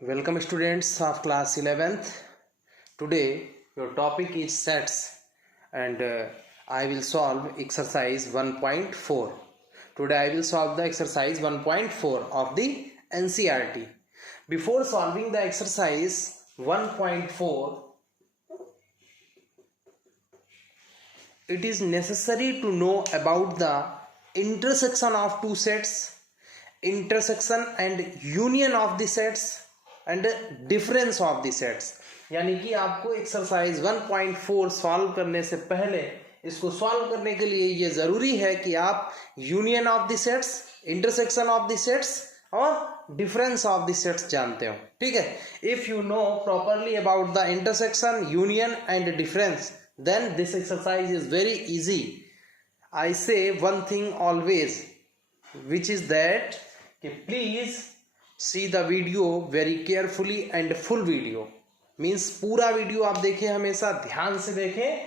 Welcome students of class 11th. Today your topic is sets and I will solve exercise 1.4. Today I will solve the exercise 1.4 of the NCERT. Before solving the exercise 1.4, it is necessary to know about the intersection of two sets, intersection and union of the sets and difference of the sets. यानी कि आपको exercise 1.4 solve करने से पहले इसको solve करने के लिए ये जरूरी है कि आप union of the sets, intersection of the sets और डिफरेंस ऑफ द सेट्स जानते हो। ठीक है, if you know properly about the intersection, union and difference, then this exercise is very easy. I say one thing always which is that कि please see the video very carefully and full video means पूरा video आप देखें, हमेशा ध्यान से देखें,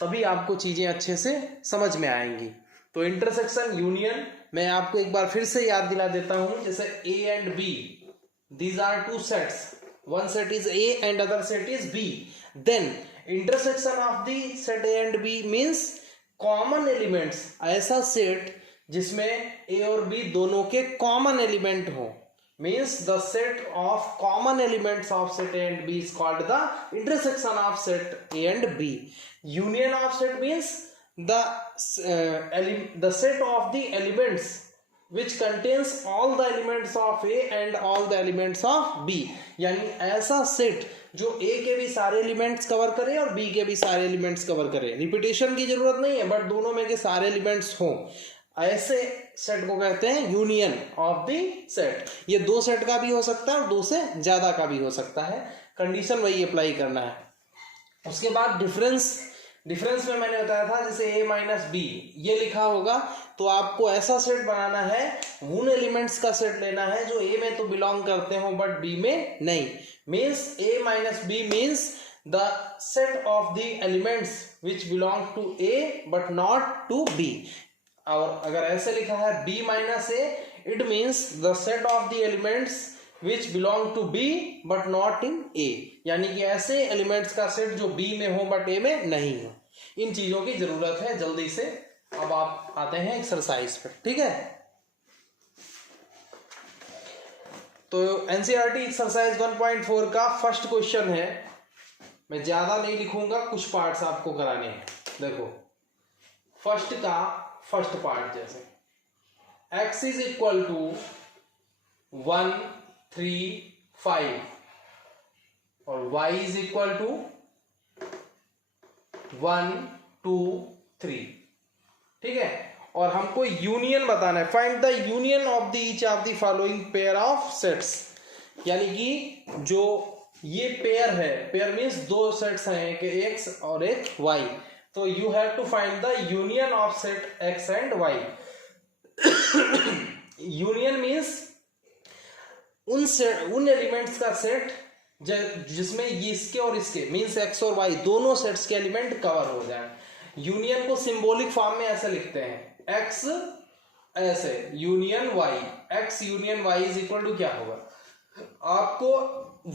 तभी आपको चीजें अच्छे से समझ में आएंगी। तो इंटरसेक्शन, यूनियन मैं आपको एक बार फिर से याद दिला देता हूं। जैसे A and B, these are two sets, one set is A and other set is B, then intersection of the set A and B means common elements, ऐसा सेट जिसमें A और B दोनों के कॉमन एलिमेंट हो, means the set of common elements of set A and B is called the intersection of set A and B. Union of set means the set of the elements which contains all the elements of A and all the elements of B. यानी ऐसा set जो A के भी सारे elements cover करे और B के भी सारे एलिमेंट्स कवर करे। रिपीटेशन की जरूरत नहीं है, बट दोनों में के सारे एलिमेंट्स हों, ऐसे सेट को कहते हैं यूनियन ऑफ द सेट। ये दो सेट का भी हो सकता है और दो से ज्यादा का भी हो सकता है, कंडीशन वही अप्लाई करना है। उसके बाद डिफरेंस में मैंने बताया था जैसे A माइनस बी ये लिखा होगा, तो आपको ऐसा सेट बनाना है, उन एलिमेंट्स का सेट लेना है जो A में तो बिलोंग करते हो बट B में नहीं। Means A minus B means the set of the elements which belong to A but not to B। और अगर ऐसे लिखा है B minus A, it means the set of the elements which belong to B but not in A, यानी कि ऐसे elements का set जो B में हो बट A में नहीं हो। इन चीजों की जरूरत है जल्दी से। अब आप आते हैं एक्सरसाइज पे, ठीक है। तो एनसीईआरटी एक्सरसाइज 1.4 का फर्स्ट क्वेश्चन है। मैं ज्यादा नहीं लिखूंगा, कुछ पार्ट्स आपको कराने हैं। देखो फर्स्ट पार्ट, जैसे x इज इक्वल टू 1 3 5 और y इज इक्वल टू 1 2 3, ठीक है। और हमको यूनियन बताना है, find the union of the each of the following pair of sets. यानी कि जो ये पेयर है, पेयर मीन्स दो सेट्स हैं, एक x और एक y, तो you have to find the union of set x and y। Union means उन एलिमेंट्स का सेट जिसमें इसके और इसके मीन्स x और y दोनों सेट्स के एलिमेंट कवर हो जाए। यूनियन को सिंबॉलिक फॉर्म में ऐसे लिखते हैं, x ऐसे union y, x union y is equal to क्या होगा। आपको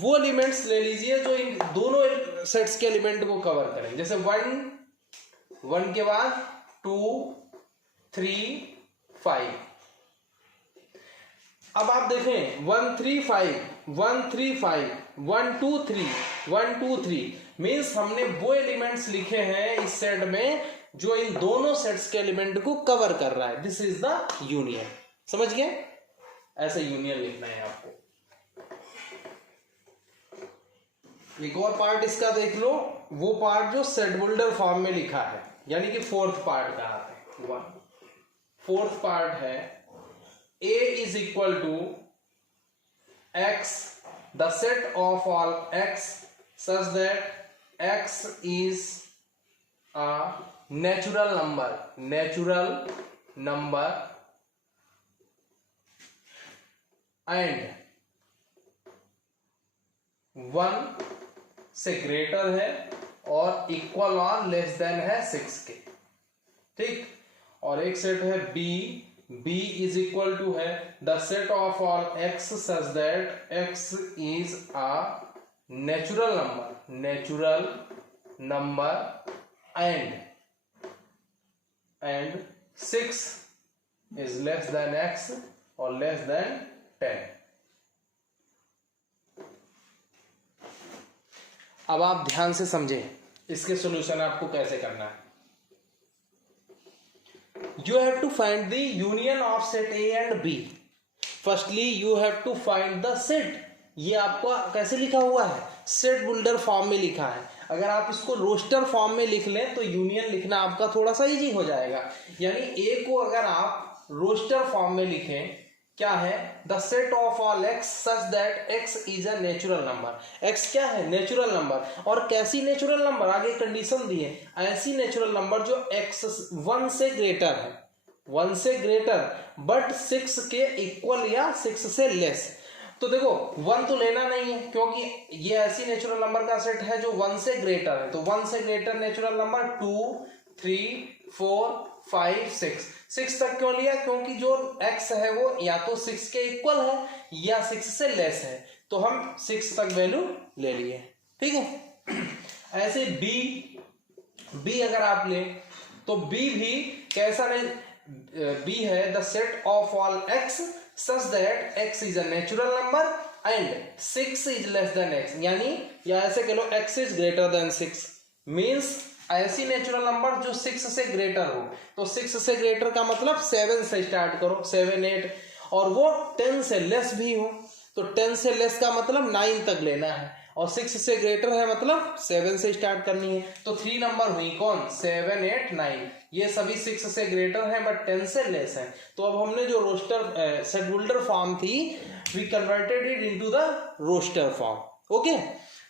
वो एलिमेंट्स ले लीजिए जो इन दोनों सेट्स के एलिमेंट को कवर करें। जैसे 1 के बाद 2 3 5। अब आप देखें 1 3 5 1 3 5 1 2 3 1 2 3 मीन्स हमने वो एलिमेंट्स लिखे हैं इस सेट में जो इन दोनों सेट्स के एलिमेंट को कवर कर रहा है। This is the union. समझ गए? ऐसे यूनियन लिखना है आपको। एक और पार्ट इसका देख लो, वो पार्ट जो सेट बिल्डर फॉर्म में लिखा है, यानी कि फोर्थ पार्ट का है। फोर्थ पार्ट है A is equal to x, the set of all x such that x is a natural number and 1 से ग्रेटर है और इक्वल और लेस देन है 6 के, ठीक। और एक सेट है B B is equal to है the set of all X such that X is a natural number and 6 is less than X और लेस देन 10। अब आप ध्यान से समझें इसके सॉल्यूशन आपको कैसे करना है। You have to find the union of set A and B. Firstly, you have to find the set. ये आपको कैसे लिखा हुआ है? सेट बिल्डर फॉर्म में लिखा है। अगर आप इसको रोस्टर फॉर्म में लिख लें तो यूनियन लिखना आपका थोड़ा सा इजी हो जाएगा। यानी ए को अगर आप रोस्टर फॉर्म में लिखें, क्या है? The set of all X such that X is a natural number. X क्या है? Natural number. और कैसी नेचुरल नंबर? आगे कंडीशन दी है, ऐसी नेचुरल नंबर जो एक्स 1 से ग्रेटर है, 1 से ग्रेटर बट 6 के इक्वल या 6 से लेस। तो देखो 1 तो लेना नहीं है क्योंकि ये ऐसी नेचुरल नंबर का सेट है जो 1 से ग्रेटर है। तो 1 से ग्रेटर नेचुरल नंबर 2, 3, 4, 5, 6 तक क्यों लिया? क्योंकि जो x है वो या तो 6 के इक्वल है या 6 से लेस है, तो हम 6 तक वैल्यू ले लिए। ठीक है। ऐसे b अगर आप ले तो b भी कैसा नहीं, b है the set of all x such that x is a natural number and 6 is less then x, यानी या ऐसे कह लो x is greater than 6 means ऐसी नेचुरल नंबर जो 6 से ग्रेटर हो। तो 6 से ग्रेटर का मतलब 7 से स्टार्ट करो, 7, 8, और वो 10 से लेस भी हो तो 10 से लेस का मतलब 9 तक लेना है, और 6 से ग्रेटर है मतलब 7 से स्टार्ट करनी है। तो 3 नंबर हुई कौन? 7, 8, 9। ये सभी 6 से ग्रेटर है बट 10 से लेस है। तो अब हमने जो रोस्टर सेट बिल्डर फॉर्म थी, we converted it into the roster form. Okay,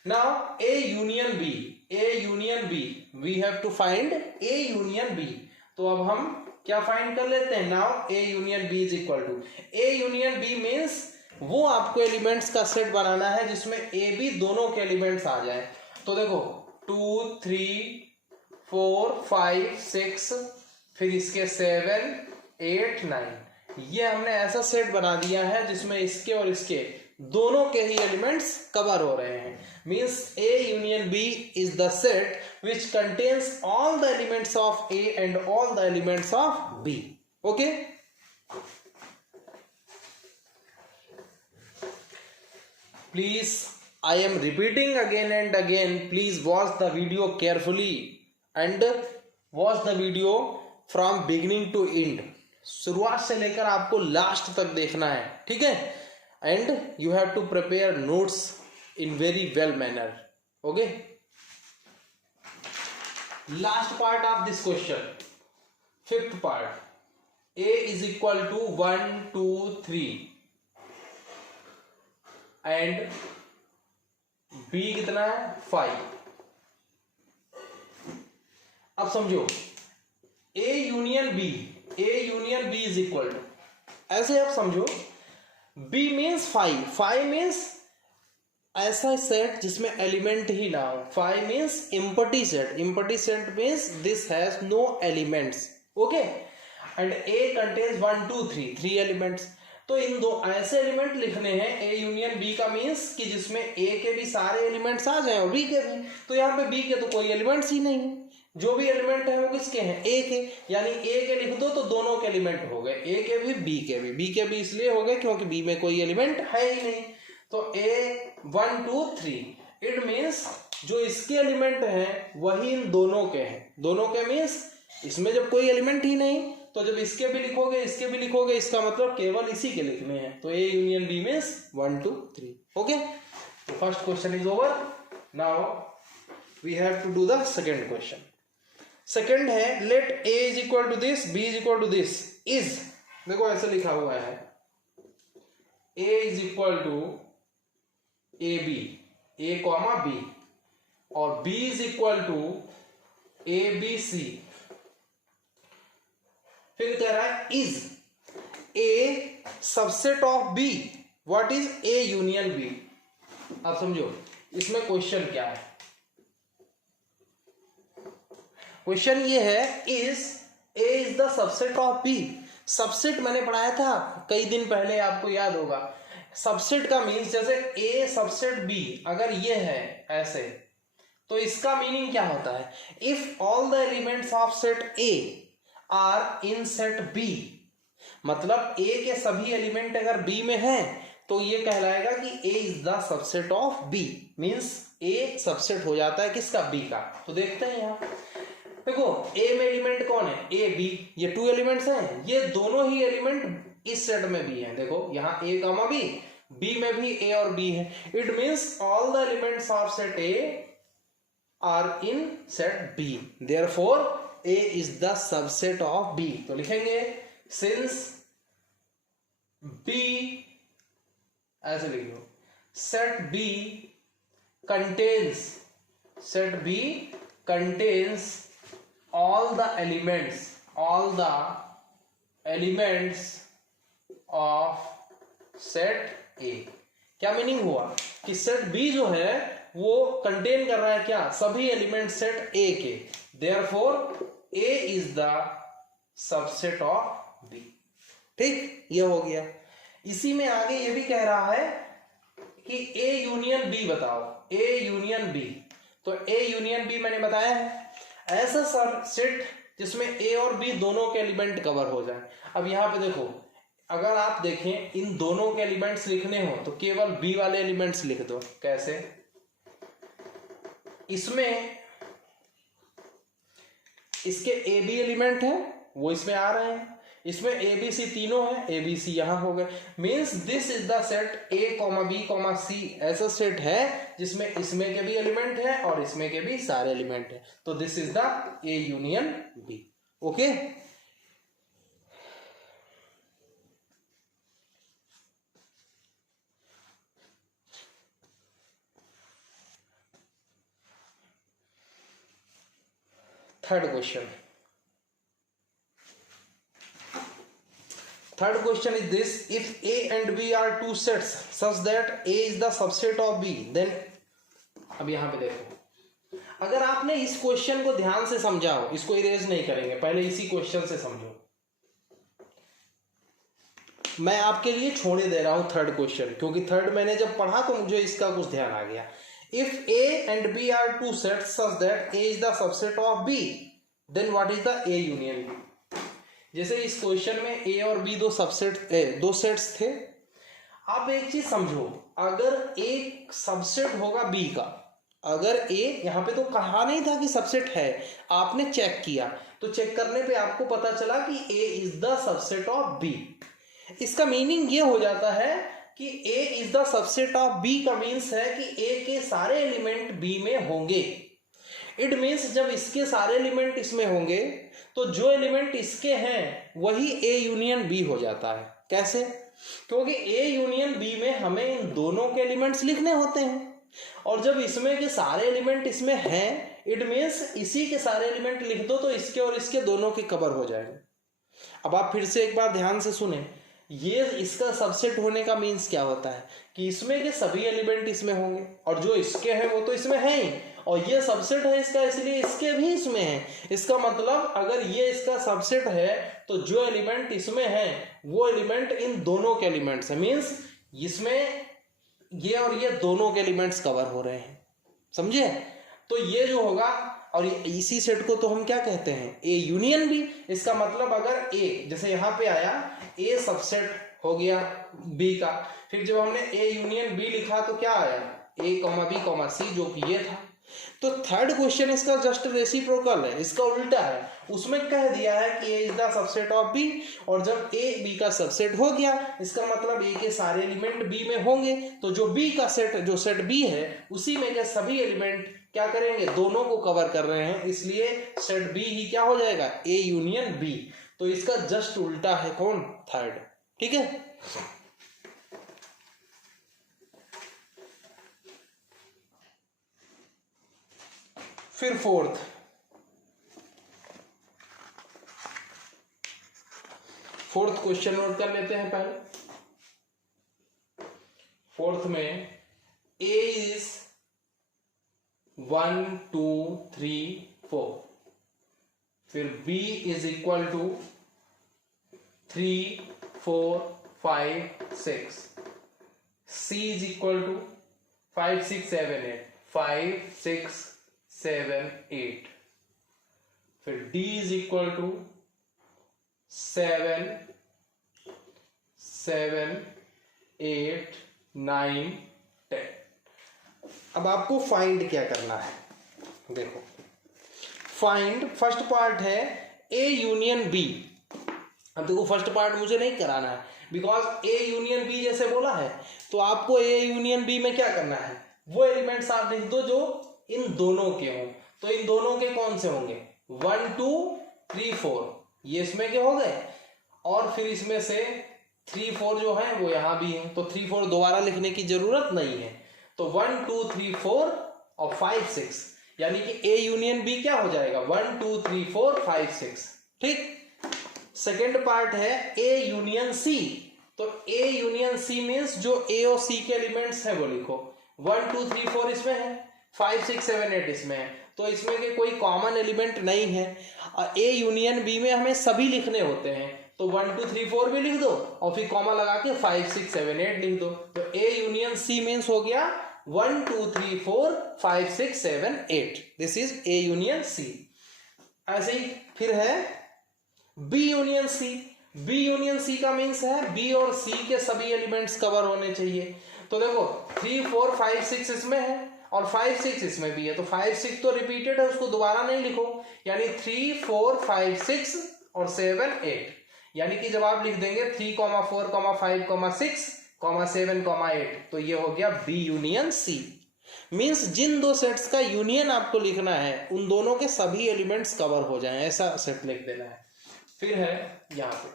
now A union B, we have to find A union B। तो अब हम क्या फाइंड कर लेते हैं? Now A union B is equal to, A union B means वो आपको elements का सेट बनाना है जिसमें A B दोनों के एलिमेंट्स आ जाए। तो देखो 2, 3, 4, 5, 6, फिर इसके 7, 8, 9, ये हमने ऐसा सेट बना दिया है जिसमें इसके और इसके दोनों के ही एलिमेंट्स कवर हो रहे हैं। Means A union B is the set which contains all the elements of A and all the elements of B. Okay? Please, I am repeating again and again, please watch the video carefully and watch the video from beginning to end. शुरुआत से लेकर आपको last तक देखना है, ठीक है? And you have to prepare notes in very well manner. Okay? Last part of this question, 5th part. A is equal to 1, 2, 3 and B कितना है? 5। अब समझो A union B is equal to, ऐसे आप समझो B means 5 means ऐसा set जिसमें element ही ना हो। 5 means empty set means this has no elements. Okay, and A contains 1, 2, 3 elements। तो इन दो ऐसे एलिमेंट लिखने हैं A union B का मीन्स कि जिसमें A के भी सारे एलिमेंट्स आ जाएं और B के भी। तो यहाँ पे B के तो कोई एलिमेंट्स ही नहीं है, जो भी एलिमेंट है वो किसके हैं? A के। यानी A के लिख दो तो दोनों के एलिमेंट हो गए, A के भी B के भी। B के भी इसलिए हो गए क्योंकि B में कोई एलिमेंट है ही नहीं। तो A 1, 2, 3 इट मीन्स जो इसके एलिमेंट हैं वही इन दोनों के हैं। दोनों के मीन्स इसमें जब कोई एलिमेंट ही नहीं तो जब इसके भी लिखोगे इसके भी लिखोगे, इसका मतलब केवल इसी के लिखने हैं। तो A union B means 1, 2, 3। Okay, तो first question is over. Now we have to do the second question. Second है let A is equal to this, B is equal to this is, देखो ऐसे लिखा हुआ है A is equal to AB, A comma B, और B is equal to ABC। फिर कह रहा है is A subset of B, what is A union B। अब समझो इसमें क्वेश्चन क्या है। क्वेश्चन ये है is A is the subset of B। Subset मैंने पढ़ाया था कई दिन पहले, आपको याद होगा। सबसेट का मीन्स जैसे ए सबसेट बी, अगर ये है ऐसे, तो इसका मीनिंग क्या होता है? If all the elements of set A are in set B, मतलब ए के सभी एलिमेंट अगर बी में हैं तो ये कहलाएगा कि A is the subset of B, means A subset हो जाता है किसका? बी का। तो देखते हैं यहाँ, देखो ए में एलिमेंट कौन है? ए बी, ये 2 एलिमेंट्स हैं, ये दोनों ही एलिमेंट इस सेट में भी हैं। देखो यहाँ ए कामा बी, बी में भी ए और बी है। It means all the elements of set A are in set B, therefore A is the subset of B. तो लिखेंगे सिंस बी, ऐसे लिख लो, set B contains, set B contains all the elements of set A। क्या meaning हुआ कि set B जो है वो कंटेन कर रहा है क्या? सभी एलिमेंट सेट A के, therefore A is the subset of B। ठीक, ये हो गया। इसी में आगे ये भी कह रहा है कि A यूनियन B बताओ, A यूनियन B। तो A यूनियन B मैंने बताया है, ऐसा सेट जिसमें ए और बी दोनों के एलिमेंट कवर हो जाए। अब यहां पे देखो, अगर आप देखें इन दोनों के एलिमेंट्स लिखने हो तो केवल बी वाले एलिमेंट्स लिख दो। कैसे? इसमें इसके ए बी एलिमेंट है, वो इसमें आ रहे हैं, इसमें ए बी सी तीनों है, ए बी सी यहां हो गए, means this is the set A comma B comma C, ऐसा सेट है जिसमें इसमें के भी एलिमेंट है और इसमें के भी सारे एलिमेंट है। तो this is the A union B. Okay, third question. Third question is this: if A and B are two sets such that A is the subset of B, then अब यहां पे देखो, अगर आपने इस क्वेश्चन को ध्यान से समझा हो, इसको इरेज नहीं करेंगे, पहले इसी क्वेश्चन से समझो। मैं आपके लिए छोड़े दे रहा हूं थर्ड क्वेश्चन, क्योंकि थर्ड मैंने जब पढ़ा तो मुझे इसका कुछ ध्यान आ गया। If A and B are two sets such that A is the subset of B, then what is the A union B? जैसे इस क्वेश्चन में ए और बी दो सेट्स थे। आप एक चीज समझो, अगर एक सबसेट होगा बी का, अगर ए, यहां पे तो कहा नहीं था कि सबसेट है, आपने चेक किया, तो चेक करने पे आपको पता चला कि A is the subset of B. इसका मीनिंग ये हो जाता है कि A is the subset of B का मीन्स है कि ए के सारे एलिमेंट बी में होंगे। इट मीन्स जब इसके सारे एलिमेंट इसमें होंगे तो जो एलिमेंट इसके हैं वही ए यूनियन बी हो जाता है। कैसे? क्योंकि ए यूनियन बी में हमें इन दोनों के एलिमेंट्स लिखने होते हैं, और जब इसमें के सारे एलिमेंट इसमें हैं, इट मीन्स इसी के सारे एलिमेंट लिख दो तो इसके और इसके दोनों के कवर हो जाएंगे। अब आप फिर से एक बार ध्यान से सुने, ये इसका सबसेट होने का मीन्स क्या होता है कि इसमें के सभी एलिमेंट इसमें होंगे, और जो इसके हैं वो तो इसमें हैं ही, और ये सबसेट है इसका, इसलिए इसके भी इसमें हैं। इसका मतलब अगर ये इसका सबसेट है तो जो एलिमेंट इसमें हैं वो एलिमेंट इन दोनों के एलिमेंट्स है, मीन्स इसमें ये और ये दोनों के एलिमेंट्स कवर हो रहे हैं। समझे? तो ये जो होगा, और इसी सेट को तो हम क्या कहते हैं? A union B. इसका मतलब अगर ए, जैसे यहां पे आया ए सबसेट हो गया बी का, फिर जब हमने ए यूनियन बी लिखा तो क्या आया? A comma B comma C, जो कि ये था। तो थर्ड क्वेश्चन इसका जस्ट रेसिप्रोकल है, इसका उल्टा है। उसमें कह दिया है कि A is the subset of B, और जब ए बी का सबसेट हो गया, इसका मतलब ए के सारे एलिमेंट बी में होंगे, तो जो बी का सेट, जो सेट बी है, उसी में के सभी एलिमेंट क्या करेंगे? दोनों को कवर कर रहे हैं, इसलिए सेट बी ही क्या हो जाएगा? A union B. तो इसका जस्ट उल्टा है कौन? थर्ड। ठीक है, फिर फोर्थ क्वेश्चन नोट कर लेते हैं पहले। फोर्थ में ए इज 1 2 3 4, फिर B is equal to 3 4 5 6, C is equal to 5 6 7 8, 5 6 7 8, फिर D इज इक्वल टू 7 7 8 9 10। अब आपको फाइंड क्या करना है, देखो फाइंड फर्स्ट पार्ट है A यूनियन B। अब देखो फर्स्ट पार्ट मुझे नहीं कराना है बिकॉज A यूनियन B जैसे बोला है, तो आपको A यूनियन B में क्या करना है, वो एलिमेंट्स आप लिख दो जो इन दोनों के हों। तो इन दोनों के कौन से होंगे, 1 2 3 4, ये इसमें के हो गए, और फिर इसमें से 3 4 जो है वो यहां भी है, तो 3 4 दोबारा लिखने की जरूरत नहीं है। तो 1 2 3 4 और 5 6, यानी कि A यूनियन B क्या हो जाएगा, 1 2 3 4 5 6। ठीक, सेकेंड पार्ट है A यूनियन C। तो A यूनियन C मीन्स जो A और C के एलिमेंट्स है वो लिखो, 1 2 3 4 इसमें है, 5 6 7 8 इसमें है, तो इसमें के कोई कॉमन एलिमेंट नहीं है। A यूनियन B में हमें सभी लिखने होते हैं, तो 1 2 3 4 भी लिख दो और फिर कॉमा लगा के 5 6 7 8 लिख दो। तो A यूनियन C मीन्स हो गया 1 2 3 4 5 6 7 8, this is A union C। ऐसे ही फिर है B union C। B union C का मीन्स है B और C के सभी एलिमेंट्स कवर होने चाहिए। तो देखो 3 4 5 6 इसमें है और 5 6 इसमें भी है, तो 5 6 तो रिपीटेड है, उसको दोबारा नहीं लिखो, यानी 3 4 5 6 और 7 8, यानी कि जब आप लिख देंगे 3 4 5 6 7 8, तो ये हो गया B यूनियन C। मीन्स जिन दो सेट्स का यूनियन आपको लिखना है उन दोनों के सभी एलिमेंट्स कवर हो जाएं, ऐसा सेट लिख देना है। फिर है यहां पे,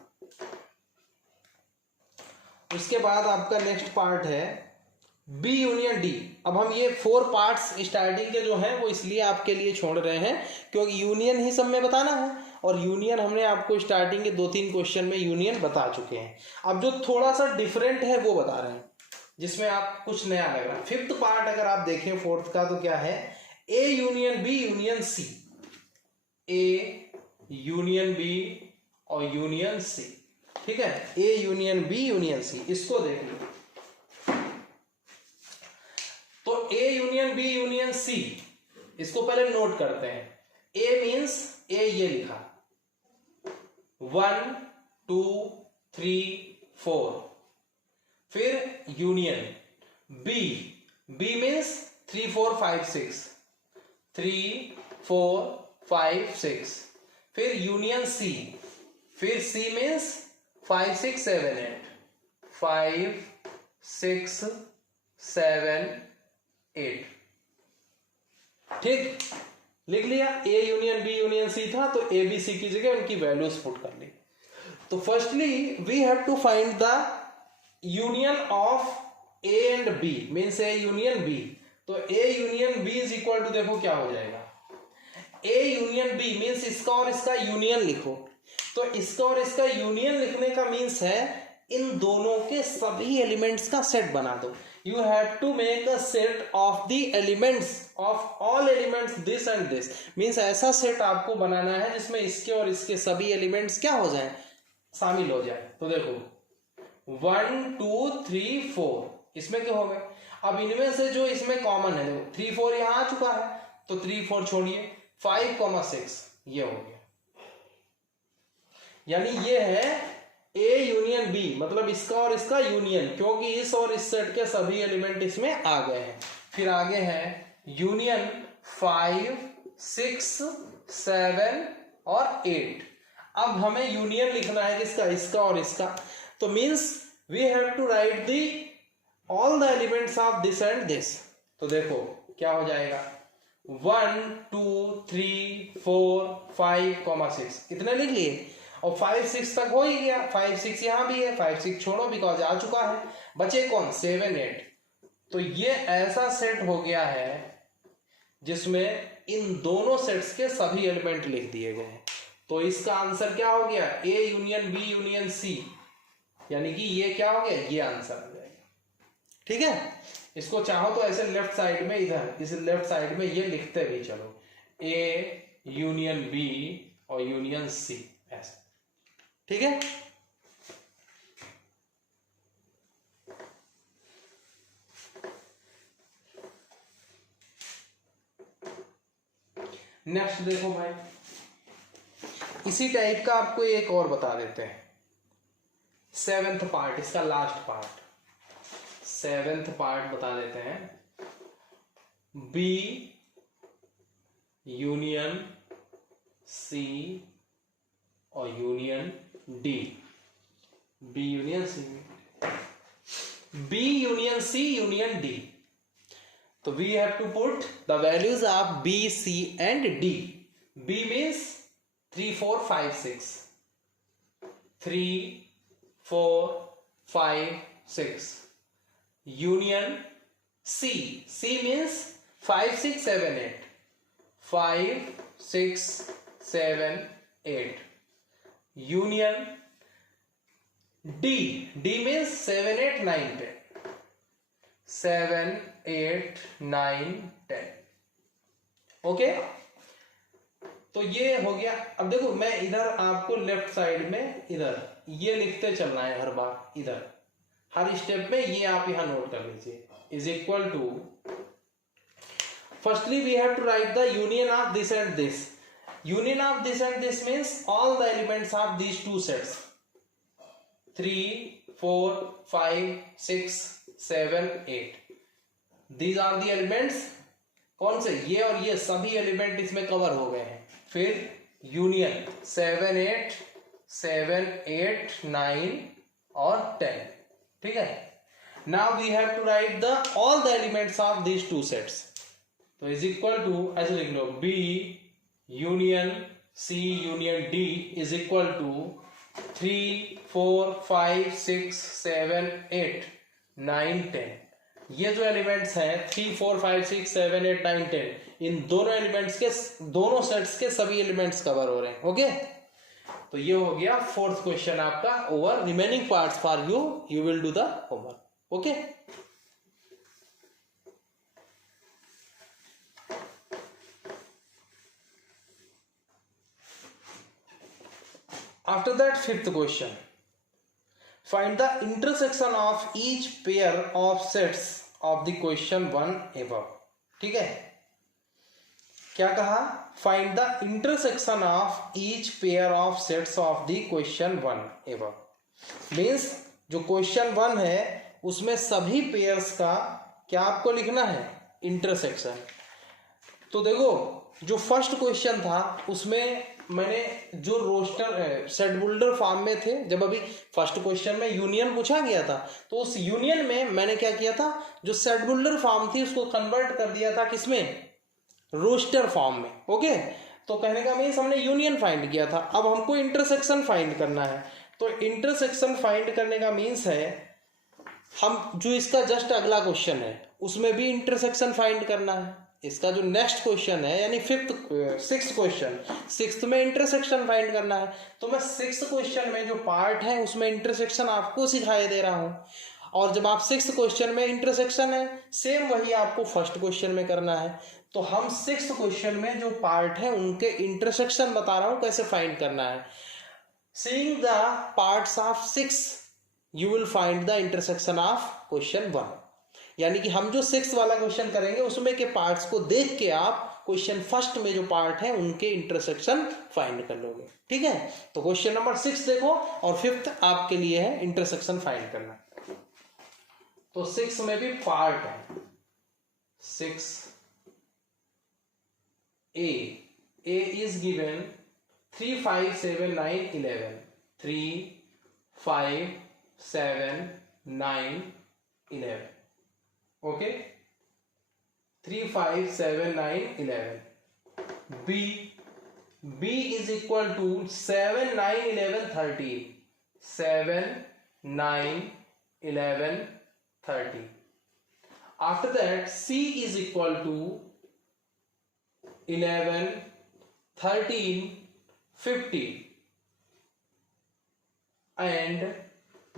उसके बाद आपका नेक्स्ट पार्ट है B यूनियन D। अब हम ये 4 पार्ट्स स्टार्टिंग के जो हैं वो इसलिए आपके लिए छोड़ रहे हैं क्योंकि यूनियन ही सब में बताना है, और यूनियन हमने आपको स्टार्टिंग के 2-3 क्वेश्चन में यूनियन बता चुके हैं। अब जो थोड़ा सा डिफरेंट है वो बता रहे हैं, जिसमें आप कुछ नया लग रहा है। फिफ्थ पार्ट अगर आप देखें फोर्थ का, तो क्या है, A union B union C, A union B और यूनियन C। ठीक है, A union B union C, इसको देख लो। तो A union B union C, इसको पहले नोट करते हैं। A मीन्स A ये लिखा 1 2 3 4, फिर यूनियन B, B मीन्स 3 4 5 6, 3 4 5 6, फिर यूनियन C, फिर C मीन्स 5 6 7 8, 5 6 7 8। ठीक, लिख लिया। A union B union C था, तो A B C की जगह उनकी वैल्यूज पुट कर ली। तो firstly we have to find the union of A and B, means A union B। तो A union B is equal to, देखो क्या हो जाएगा, A यूनियन B मीन्स इसका और इसका यूनियन लिखो। तो इसका और इसका यूनियन लिखने का मीन्स है इन दोनों के सभी एलिमेंट्स का सेट बना दो। You have to make a set of the elements of all elements this and this, means ऐसा सेट आपको बनाना है जिसमें इसके और इसके सभी एलिमेंट्स क्या हो जाए, शामिल हो जाए। तो देखो 1 2 3 4 इसमें क्या हो गए। अब इनमें से जो इसमें कॉमन है, देखो 3 4 यहां आ चुका है, तो 3 4 छोड़िए, 5 6 ये हो गया, यानी ये है A यूनियन B, मतलब इसका और इसका यूनियन, क्योंकि इस और इस सेट के सभी एलिमेंट इसमें आ गए हैं। फिर आगे है यूनियन 5 6 7 और 8। अब हमें यूनियन लिखना है किसका, इसका और इसका। तो means we have to write the all the elements of this and this. तो देखो क्या हो जाएगा, 1 2 3 4 5 6 इतने लिख लिए, और 5 6 तक हो ही गया, 5 6 यहां भी है, 5 6 छोड़ो बिकॉज आ चुका है, बचे कौन, 7 8। तो ये ऐसा सेट हो गया है जिसमें इन दोनों सेट्स के सभी एलिमेंट लिख दिए गए हैं। तो इसका आंसर क्या हो गया, A union B union C, यानी कि ये क्या हो गया, ये आंसर हो जाएगा। ठीक है, इसको चाहो तो ऐसे लेफ्ट साइड में, इधर इस लेफ्ट साइड में ये लिखते भी चलो, A यूनियन B और यूनियन C, ऐसा। ठीक है, नेक्स्ट देखो भाई, इसी टाइप का आपको एक और बता देते हैं, सेवेंथ पार्ट, इसका लास्ट पार्ट, सेवेंथ पार्ट बता देते हैं। बी यूनियन सी और union D, B union C, B union C union D. तो we have to put the values of B C and D. B means 3 4 5 6, 3 4 5 6, union C, C means 5 6 7 8, 5 6 7 8, union D, D means 7 8 9 10, 7 8 9 10। Okay, तो ये हो गया। अब देखो मैं इधर आपको लेफ्ट साइड में इधर ये लिखते चलना है हर बार, इधर हर स्टेप में ये आप यहां नोट कर लीजिए, is equal to, firstly we have to write the union of this and this. Union of this and this means all the elements of these two sets, 3 4 5 6 7 8, these are the elements. कौन से? ये और ये सभी element इसमें cover हो गए हैं। फिर यूनियन 7 8 7 8 9 और 10, ठीक है। Now we have to write the all the elements of these two sets. तो इज इक्वल टू, ऐसे लिख लो, B union C union D is equal to 3 4 5 6 7 8 9 10। ये जो एलिमेंट्स हैं 3 4 5 6 7 8 9 10, इन दोनों एलिमेंट्स के, दोनों सेट्स के सभी एलिमेंट्स कवर हो रहे हैं। ओके, तो ये हो गया फोर्थ क्वेश्चन आपका over. Remaining parts for you will do the homework. Okay, after that fifth question, find the intersection of each pair of sets of the question 1 above। ठीक है, क्या कहा? Find the intersection of each pair of sets of the question 1 above। Means जो question 1 है उसमें सभी pairs का क्या आपको लिखना है? इंटरसेक्शन। तो देखो जो फर्स्ट क्वेश्चन था उसमें मैंने जो रोस्टर सेट बिल्डर फॉर्म में थे, जब अभी फर्स्ट क्वेश्चन में यूनियन पूछा गया था तो उस यूनियन में मैंने क्या किया था, जो सेट बिल्डर फॉर्म थी उसको कन्वर्ट कर दिया था किसमें? रोस्टर फॉर्म में। ओके, तो कहने का मीन्स हमने यूनियन फाइंड किया था, अब हमको इंटरसेक्शन फाइंड करना है। तो इंटरसेक्शन फाइंड करने का मीन्स है हम जो इसका जस्ट अगला क्वेश्चन है उसमें भी इंटरसेक्शन फाइंड करना है। इसका जो नेक्स्ट क्वेश्चन है यानी सिक्स्थ क्वेश्चन, सिक्स्थ में इंटरसेक्शन फाइंड करना है। तो मैं सिक्स्थ क्वेश्चन में जो पार्ट है उसमें इंटरसेक्शन आपको सिखाई दे रहा हूं, और जब आप सिक्स्थ क्वेश्चन में इंटरसेक्शन है सेम वही आपको फर्स्ट क्वेश्चन में करना है। तो हम सिक्स्थ क्वेश्चन में जो पार्ट है उनके इंटरसेक्शन बता रहा हूं कैसे फाइंड करना है। Seeing the parts of 6 you will find the intersection of question 1। यानी कि हम जो 6 वाला क्वेश्चन करेंगे उसमें के पार्ट्स को देख के आप क्वेश्चन फर्स्ट में जो पार्ट है उनके इंटरसेक्शन फाइंड कर लोगे। ठीक है, तो क्वेश्चन नंबर 6 देखो, और 5th आपके लिए है इंटरसेक्शन फाइंड करना। तो 6 में भी पार्ट है, 6 ए is given 3 5 7 9 11, 3 5 7 9 11। Okay, 3 5 7 9 11। B is equal to 7 9 11 13, 7 9 11 30। After that C is equal to 11 13 50 and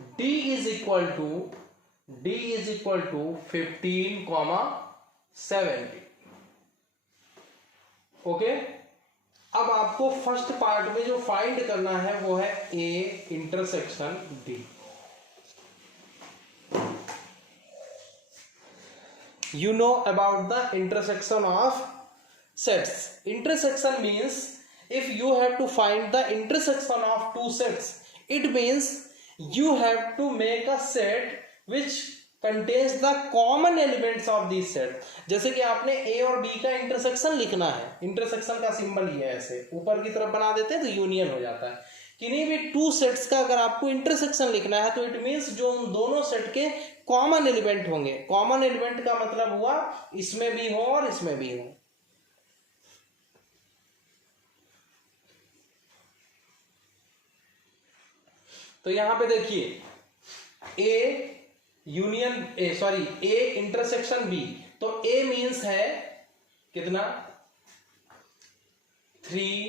D is equal to 15, 70। Okay, अब आपको फर्स्ट पार्ट में जो फाइंड करना है वो है A intersection D। You know about the intersection of sets. Intersection means if you have to find the intersection of two sets, it means you have to make a set which contains the common elements of these set. जैसे कि आपने a और b का intersection लिखना है, intersection का symbol ये है, ऐसे ऊपर की तरफ बना देते हैं तो यूनियन हो जाता है। किन्हीं भी टू सेट्स का अगर आपको इंटरसेक्शन लिखना है तो इट मीन्स जो उन दोनों सेट के कॉमन एलिमेंट होंगे। कॉमन एलिमेंट का मतलब हुआ इसमें भी हो और इसमें भी हो। तो यहां पे देखिए A union A intersection B, तो ए मीन्स है कितना 3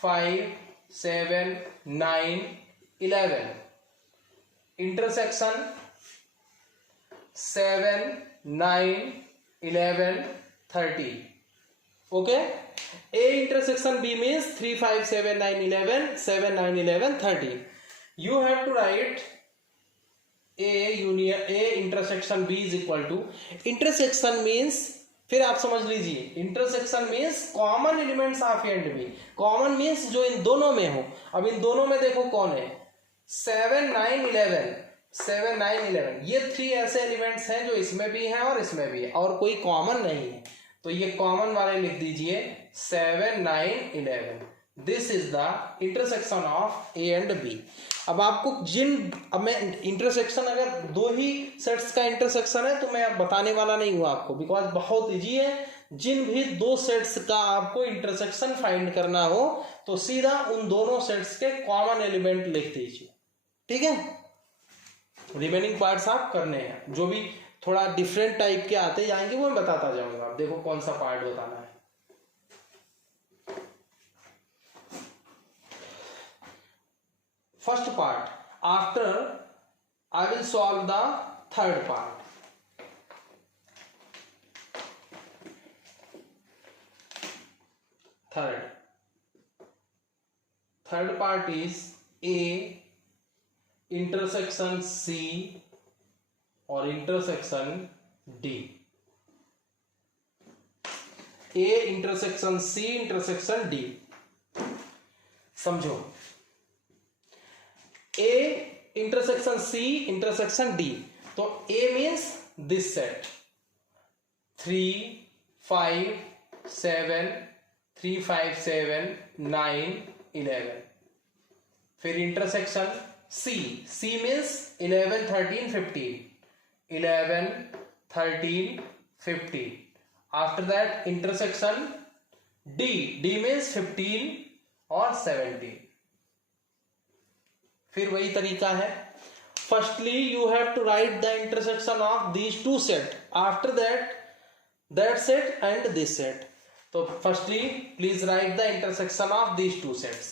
5 7 9 11, intersection 7 9 11 30। Okay, A intersection B means 3 5 7 9 11 7 9 11 30। You have to write A union A intersection B is equal to, intersection means, फिर आप समझ लीजिए intersection means common elements of A and B. Common means जो इन दोनों में हो। अब इन दोनों में देखो कौन है, 7 9 11 7 9 11, ये 3 ऐसे एलिमेंट्स हैं जो इसमें भी हैं और इसमें भी है और कोई कॉमन नहीं है, तो ये कॉमन वाले लिख दीजिए 7 9 11। This is the intersection of A and B. अब आपको अब मैं इंटरसेक्शन अगर दो ही सेट्स का इंटरसेक्शन है तो मैं अब बताने वाला नहीं हूं आपको, बिकॉज बहुत इजी है। जिन भी दो सेट्स का आपको इंटरसेक्शन फाइंड करना हो तो सीधा उन दोनों सेट्स के कॉमन एलिमेंट लिख दीजिए, ठीक है। रिमेनिंग पार्ट्स आप करने हैं, जो भी थोड़ा डिफरेंट टाइप के आते जाएंगे वो मैं बताता जाऊंगा। आप देखो कौन सा पार्ट बताना है। First part, after I will solve the third part. Third part is A intersection C or intersection D. A intersection C intersection D, समझो। A intersection C intersection D, तो A means this set 3 5 7 3 5 7 9 11। फिर intersection C means 11 13 15 11 13 15। After that intersection D means 15 और 17। फिर वही तरीका है। Firstly you have to write the intersection of these two set, after that set and this set. तो firstly please write the intersection of these two sets.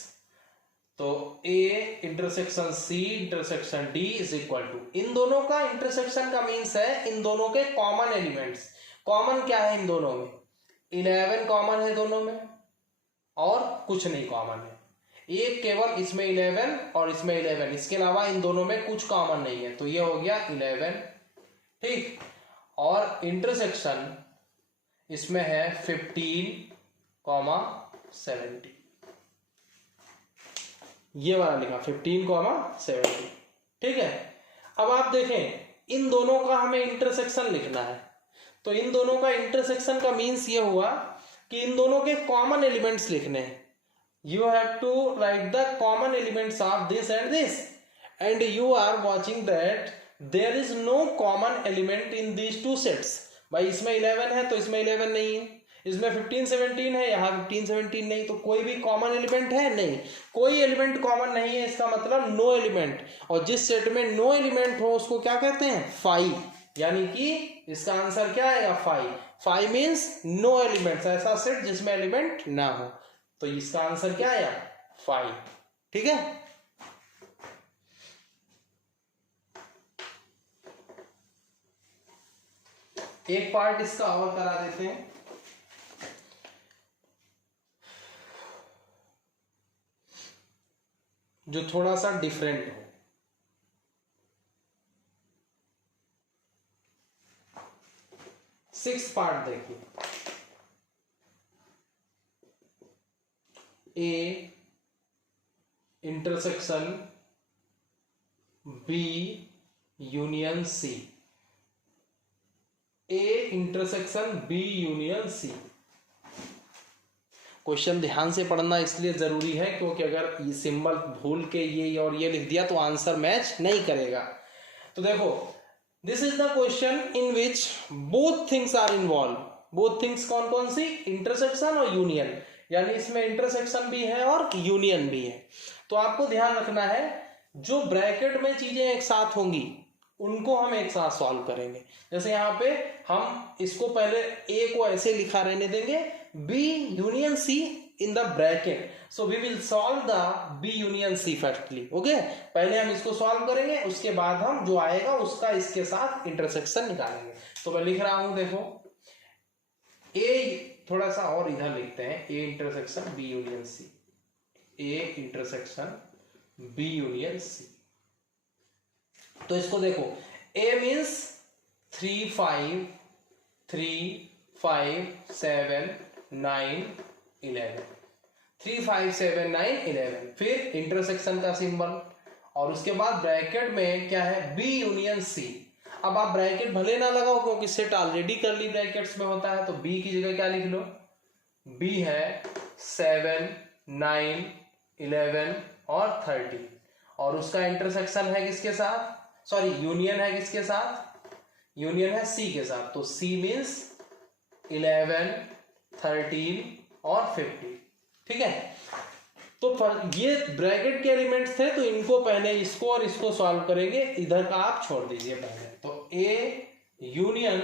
तो A intersection C intersection D is equal to, इन दोनों का intersection का means है इन दोनों के कॉमन एलिमेंट्स। कॉमन क्या है इन दोनों में, 11 कॉमन है दोनों में और कुछ नहीं कॉमन है। एक केवल इसमें 11 और इसमें 11, इसके अलावा इन दोनों में कुछ कॉमन नहीं है, तो ये हो गया 11, ठीक। और इंटरसेक्शन इसमें है 15 17, ये वाला लिखा 15 17, ठीक है। अब आप देखें इन दोनों का हमें इंटरसेक्शन लिखना है, तो इन दोनों का इंटरसेक्शन का मीन्स ये हुआ कि इन दोनों के कॉमन एलिमेंट्स लिखने हैं। You have to write the common elements of this and this, and you are watching that there is no common element in these two sets। भाई इसमें 11 है तो इसमें 11 नहीं है, इसमें 15 17 है, यहाँ 15 17 नहीं, तो कोई भी कॉमन एलिमेंट है नहीं, कोई एलिमेंट कॉमन नहीं है, इसका मतलब नो एलिमेंट। और जिस सेट में नो एलिमेंट हो उसको क्या कहते हैं, 5, यानी कि इसका आंसर क्या आएगा 5। 5 मीन्स नो एलिमेंट्स, ऐसा सेट जिसमें एलिमेंट ना हो, तो इसका आंसर क्या आया 5, ठीक है। एक पार्ट इसका और करा देते हैं। जो थोड़ा सा डिफरेंट हो। सिक्स पार्ट देखिए, A intersection B union C, A intersection B union C. Question ध्यान से पढ़ना इसलिए जरूरी है क्योंकि अगर ये सिंबल भूल के ये और ये लिख दिया तो आंसर मैच नहीं करेगा। तो देखो, this is the question in which both things are involve. Both things कौन कौन सी? इंटरसेक्शन और यूनियन, यानी इसमें इंटरसेक्शन भी है और यूनियन भी है। तो आपको ध्यान रखना है, जो ब्रैकेट में चीजें एक साथ होंगी उनको हम एक साथ सॉल्व करेंगे। जैसे यहाँ पे हम इसको पहले ए को ऐसे लिखा रहने देंगे, B union C in the bracket, so we will solve the B union C firstly. Okay, पहले हम इसको सॉल्व करेंगे, उसके बाद हम जो आएगा उसका इसके साथ इंटरसेक्शन निकालेंगे। तो मैं लिख रहा हूं, देखो ए, थोड़ा सा और इधर लिखते हैं, A intersection B union C, A intersection B union C. तो इसको देखो, ए मीन्स 3 5 3 5 7 9 11, 3 5 7 9 11, फिर इंटरसेक्शन का सिंबल और उसके बाद ब्रैकेट में क्या है? B union C. अब आप ब्रैकेट भले ना लगाओ क्योंकि सेट ऑलरेडी करली ब्रैकेट्स में होता है, तो बी की जगह क्या लिख लो? बी है 7 9 11 और 13, और उसका इंटरसेक्शन है किसके साथ? सॉरी, यूनियन है किसके साथ? यूनियन है सी के साथ। तो सी मीन्स 11 13 और 15, ठीक है। तो ये ब्रैकेट के एलिमेंट्स थे, तो इनको पहले इसको और इसको सॉल्व करेंगे, इधर का आप छोड़ दीजिए पहले। तो A union,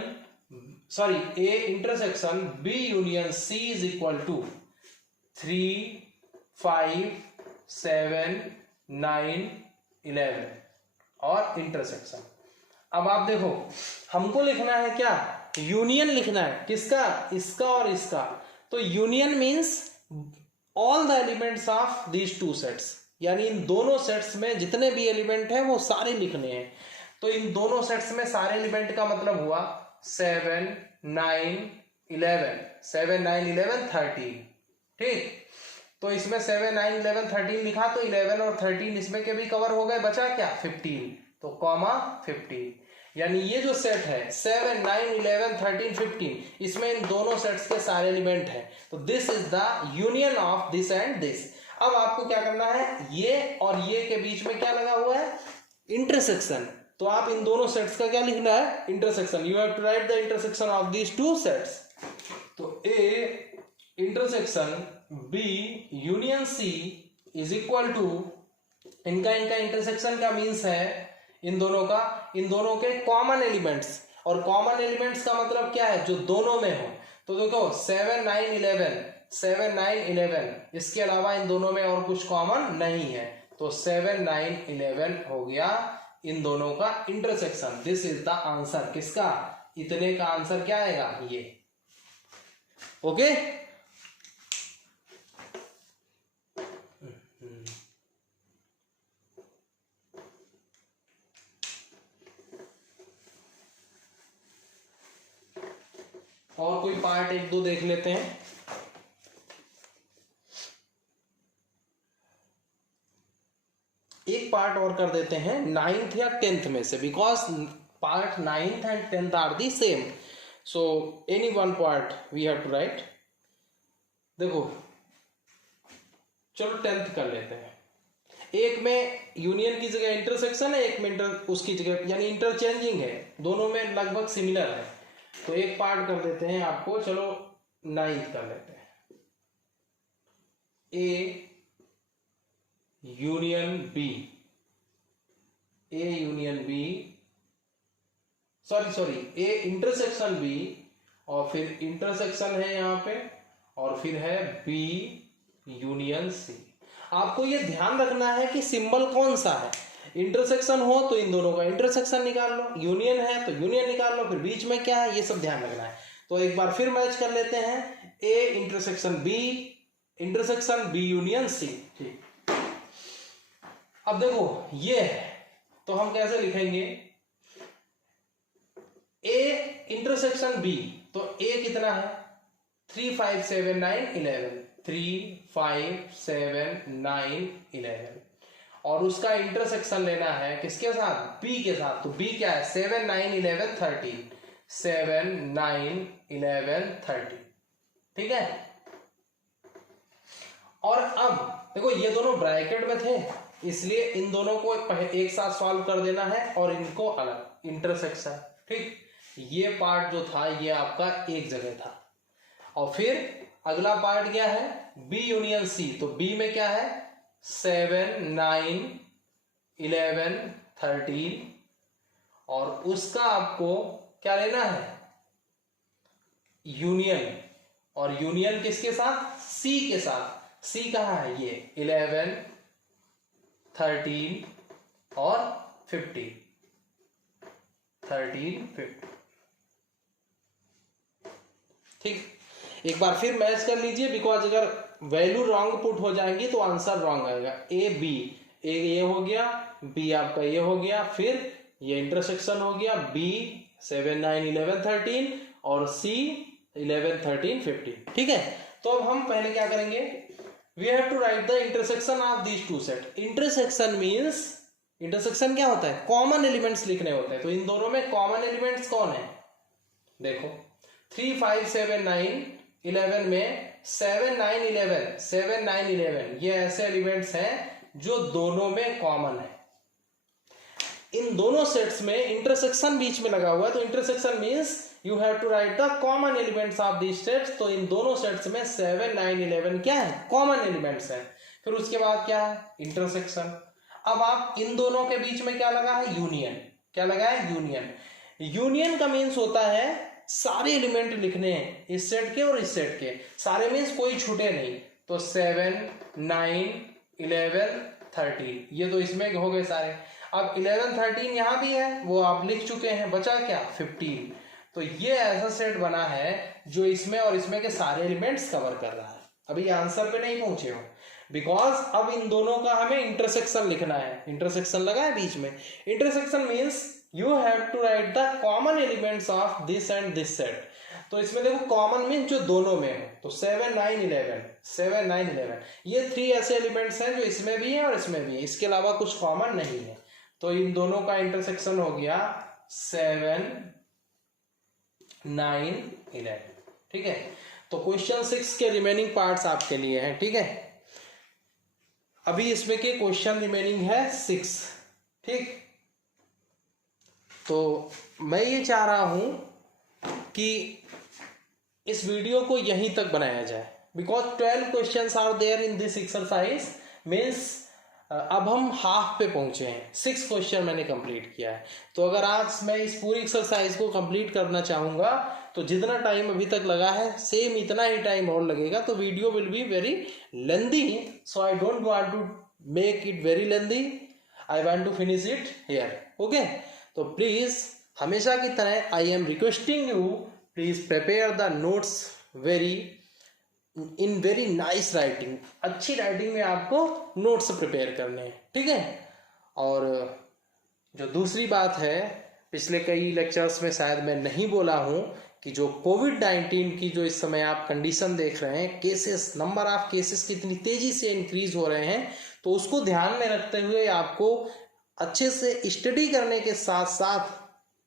sorry, A intersection B union C is equal to 3 5 7 9 11 और इंटरसेक्शन। अब आप देखो, हमको लिखना है क्या? यूनियन लिखना है, किसका? इसका और इसका। तो union means all the elements of these two sets, यानी इन दोनों सेट्स में जितने भी एलिमेंट हैं वो सारे लिखने हैं। तो इन दोनों सेट्स में सारे एलिमेंट का मतलब हुआ 7 9 11, 7 9 11 13, ठीक। तो इसमें 7 9 11 13 लिखा, तो 11 और 13 इसमें के भी कवर हो गए, बचा क्या? 15, तो कॉमा 15, यानी ये जो सेट है 7 9 11 13 15, इसमें इन दोनों सेट्स के सारे एलिमेंट हैं। तो this is the union of this and this. अब आपको क्या करना है? ये और ये के बीच में क्या लगा हुआ है? इंटरसेक्शन। तो आप इन दोनों सेट्स का क्या लिखना है? Intersection. You have to write the intersection of these two sets. तो A intersection B union C is equal to, इनका इंटरसेक्शन का मीन्स है इन दोनों के कॉमन एलिमेंट्स, और कॉमन एलिमेंट्स का मतलब क्या है? जो दोनों में हो। तो देखो 7 9 11, 7 9 11, इसके अलावा इन दोनों में और कुछ कॉमन नहीं है, तो 7 9 11 हो गया इन दोनों का intersection. This is the answer. किसका? इतने का आंसर क्या आएगा? ये। ओके, और कोई पार्ट 1 2 देख लेते हैं। एक पार्ट और कर देते हैं 9th या 10th में से, because part 9th and 10th are the same, so any one part we have to write. देखो, चलो 10th कर लेते हैं। एक में यूनियन की जगह इंटरसेक्शन है, एक में उसकी जगह, यानी इंटरचेंजिंग है, दोनों में लगभग सिमिलर है। तो एक पार्ट कर देते हैं आपको, चलो 9th कर लेते हैं। A union B, A union B, sorry A intersection B, और फिर इंटरसेक्शन है यहां पे, और फिर है बी यूनियन सी। आपको ये ध्यान रखना है कि सिंबल कौन सा है। इंटरसेक्शन हो तो इन दोनों का इंटरसेक्शन निकाल लो, यूनियन है तो यूनियन निकाल लो, फिर बीच में क्या है ये सब ध्यान रखना है। तो एक बार फिर मैच कर लेते हैं, A intersection B union C, ठीक। अब देखो ये है, तो हम कैसे लिखेंगे? ए इंटरसेक्शन बी, तो ए कितना है? 3 5 7 9 11, 3, 5, 7, 9, 11 और उसका इंटरसेक्शन लेना है किसके साथ? बी के साथ। तो बी क्या है? 7, 9, 11, 13। 7, 9, 11, 13। ठीक है। और अब देखो ये दोनों ब्रैकेट में थे, इसलिए इन दोनों को एक साथ सॉल्व कर देना है और इनको अलग, इंटरसेक्शन। ठीक, ये पार्ट जो था ये आपका एक जगह था। और फिर अगला पार्ट क्या है? B union C. तो बी में क्या है? 7, 9, 11, 13 और उसका आपको क्या लेना है? यूनियन। और यूनियन किसके साथ? सी के साथ। सी कहाँ है? ये 11, 13 और 15। 13, 15। ठीक, एक बार फिर मैच कर लीजिए, बिकॉज अगर वैल्यू रॉन्ग पुट हो जाएंगी तो आंसर रॉन्ग आएगा। ए बी, ए ये हो गया, बी आपका ये हो गया, फिर ये इंटरसेक्शन हो गया बी 7, 9, 11, 13 और सी 11, 13, 15। ठीक है। तो अब हम पहले क्या करेंगे? We have to write the intersection of these two set. Intersection means, intersection क्या होता है? कॉमन एलिमेंट्स लिखने होते हैं। तो इन दोनों में कॉमन एलिमेंट्स कौन है? देखो 3, 5, 7, 9, 11 में 7, 9, 11, 7, 9, 11 ये ऐसे एलिमेंट्स हैं जो दोनों में कॉमन है। इन दोनों सेट्स में इंटरसेक्शन बीच में लगा हुआ है, तो intersection means you have to write the common elements of these sets. तो इन दोनों सेट्स में 7, 9, 11 क्या है? कॉमन एलिमेंट्स हैं। फिर उसके बाद क्या है? इंटरसेक्शन। अब आप इन दोनों के बीच में क्या लगा है? यूनियन। क्या लगा है? यूनियन। यूनियन का मीन्स होता है सारे एलिमेंट लिखने हैं, इस सेट के और इस सेट के। सारे मीन्स कोई छूटे नहीं। तो 7, 9, 11, 13 ये तो इसमें हो गए सारे। अब 11, 13 यहां भी है, वो आप लिख चुके हैं। बचा क्या? 15। तो ये ऐसा सेट बना है जो इसमें और इसमें के सारे एलिमेंट्स कवर कर रहा है। अभी आंसर पे नहीं पहुंचे हो, बिकॉज अब इन दोनों का हमें इंटरसेक्शन लिखना है। इंटरसेक्शन लगा है बीच में। Intersection means you have to write the common elements of this and this set. तो इसमें देखो कॉमन मीन्स जो दोनों में है। तो 7, 9, 11, 7, 9, 11 ये 3 ऐसे एलिमेंट्स हैं जो इसमें भी है और इसमें भी है, इसके अलावा कुछ कॉमन नहीं है। तो इन दोनों का इंटरसेक्शन हो गया 7, 9, 11। ठीक है। तो क्वेश्चन 6 के रिमेनिंग पार्ट्स आपके लिए हैं। ठीक है। अभी इसमें के क्वेश्चन रिमेनिंग है 6। ठीक। तो मैं ये चाह रहा हूं कि इस वीडियो को यहीं तक बनाया जाए, because 12 questions are there in this exercise. Means अब हम हाफ पे पहुंचे हैं। 6 क्वेश्चन मैंने कंप्लीट किया है। तो अगर आज मैं इस पूरी एक्सरसाइज को कंप्लीट करना चाहूंगा तो जितना टाइम अभी तक लगा है सेम इतना ही टाइम और लगेगा। तो video will be very lengthy, so I don't want to make it very lengthy. I want to finish it here. Okay. तो प्लीज हमेशा की तरह I am requesting you, please prepare the notes in very nice writing. अच्छी writing में आपको notes prepare करने हैं। ठीक है। और जो दूसरी बात है, पिछले कई लेक्चर्स में शायद मैं नहीं बोला हूं कि जो कोविड-19 की जो इस समय आप कंडीशन देख रहे हैं, केसेस, नंबर ऑफ केसेस कितनी तेजी से इंक्रीज हो रहे हैं, तो उसको ध्यान में रखते हुए आपको अच्छे से स्टडी करने के साथ साथ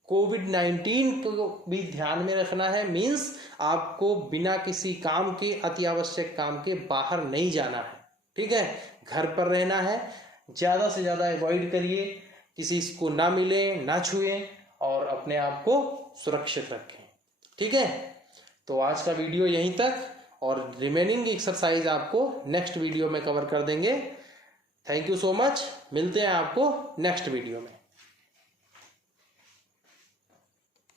कोविड-19 को भी ध्यान में रखना है। मीन्स आपको बिना किसी काम के, अति आवश्यक काम के बाहर नहीं जाना है। ठीक है। घर पर रहना है। ज़्यादा से ज़्यादा अवॉइड करिए, किसी को ना मिले, ना छुए और अपने आप को सुरक्षित रखें। ठीक है। तो आज का वीडियो यहीं तक और रिमेनिंग एक्सरसाइज आपको नेक्स्ट वीडियो में कवर कर देंगे। Thank you so much. मिलते हैं आपको नेक्स्ट वीडियो में।